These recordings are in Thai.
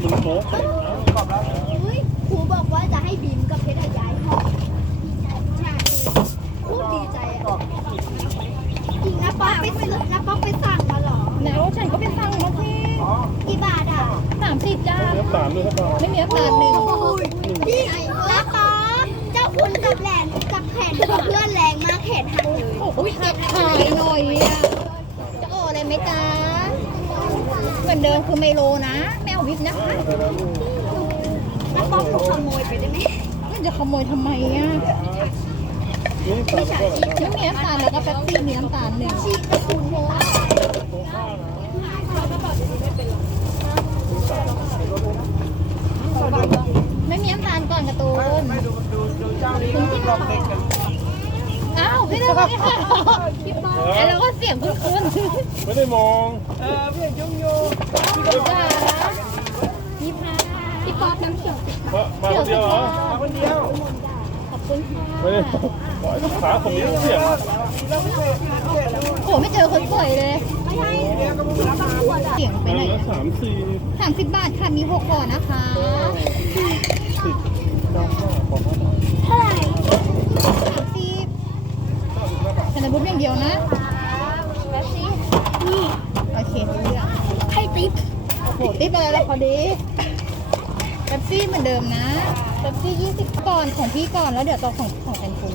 ครูบอกว่าจะให้บีมกับเพชรยายห้องใช่ครูดีใจอะจริงนะป๊อกไปซื้อนะป๊อกไปสั่งมาหรอแหนวฉันก็ไปสั่งมาที่กี่บาทอะสามสิบจ้าไม่มีน้ำตามหนึ่งพี่นะป๊อกเจ้าคุณกับแหลนกับแขนกับเพื่อนแรงมากแขนหักเลยโหักหายหน่อยอะจะโออะไรไหมจ๊าเหมือนเดิมคือไมโลนะไม ววิบนะคะน้าป๊อกถูกขโมยไปได้ไหมมันจะขโมยทำไมอะนี่ตาลก็อะไรนะไม่มีน้ำตาลแล้วก็แป๊บซี่มีน้ำตาลหนึ่งชีกระสุนโมตรงข้าวนะไม่มีน้ำตาลก่อนการ์ตูนดูดูดูเจ้านี้ก็ลองเด็กกันอ้าวพี่เด้ไม่ค่ะแล้วก็เสียงคุ้นๆไม่ได้มอง เออเพื่อนยุ่งโยจ้ายี่ห้าพี่ป๊อปน้ำเขียวสิ มามา คนเดียวเหรอมาคนเดียวขอบคุณค่ะไม่ได้ปล่อยลูกค้าผมนี้เสียงแล้วเศษพิเศษแล้วโอ้ไม่เจอคนสวยเลยเดียวก็มึงรับมาเสียงไปไปไหนละสามสี่สามสิบบาทค่ะมีหกห่อนะคะสิบเก้าห้าขอห้าบาทเท่าไหร่สามสิบธนบุญอย่างเดียวนะแล้วสินี่โอเครู้เรื่องให้ติ๊บโอ้โหติ๊บอะไรแล้วพอดี เป๊ปซี่เหมือนเดิมนะเป๊ปซี่ยี่สิบก่อนของพี่ก่อนแล้วเดี๋ยวต่อของของแอนฟู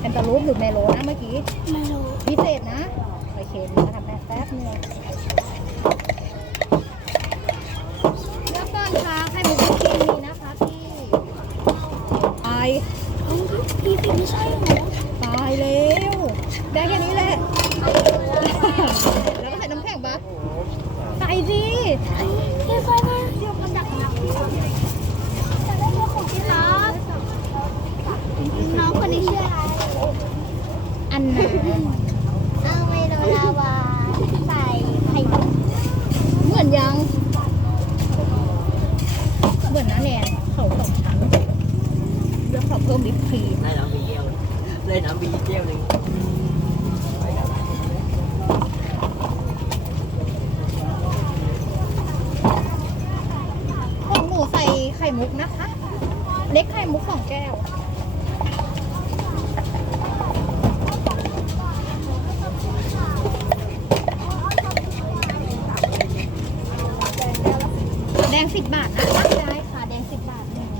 แอนตาลูปหรือเมโลนะเมื่อกี้ไม่รู้พิเศษนะ โอเคนี่นะคะแป๊บแป๊บนึงเลือกก่อนค่ะไข่มุกลูกชิ้นมีนะคะพี่ตายพี่พี่ไม่ใช่เหรอตายแล้ว ได้แค่นี้แหละ แล้วก็ใส่น้ำแข็งปะใส่สิ พี่ไฟมาเดี๋ยวมันดักหนักจะได้เรื่องของพี่ครับน้องคนนี้ชื่ออะไร อันนา เอาเมโลลาวาใส่ไข่มุก เหมือนยัง เหมือนนะแนนเขาสองชั้น เลือกเขาเพิ่มวิปครีมได้น้ำบีเจียวเลยน้ำบีเจียวหนึ่งของหนูใส่ไข่มุกนะคะ เล็กไข่มุกสองแก้วแดงสิบบาทนะคะได้ค่ะ แดงสิบบาทหนึ่ง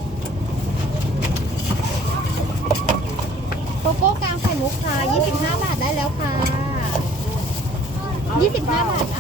โกโกค่ะ 25 บาทได้แล้วค่ะ 25 บาท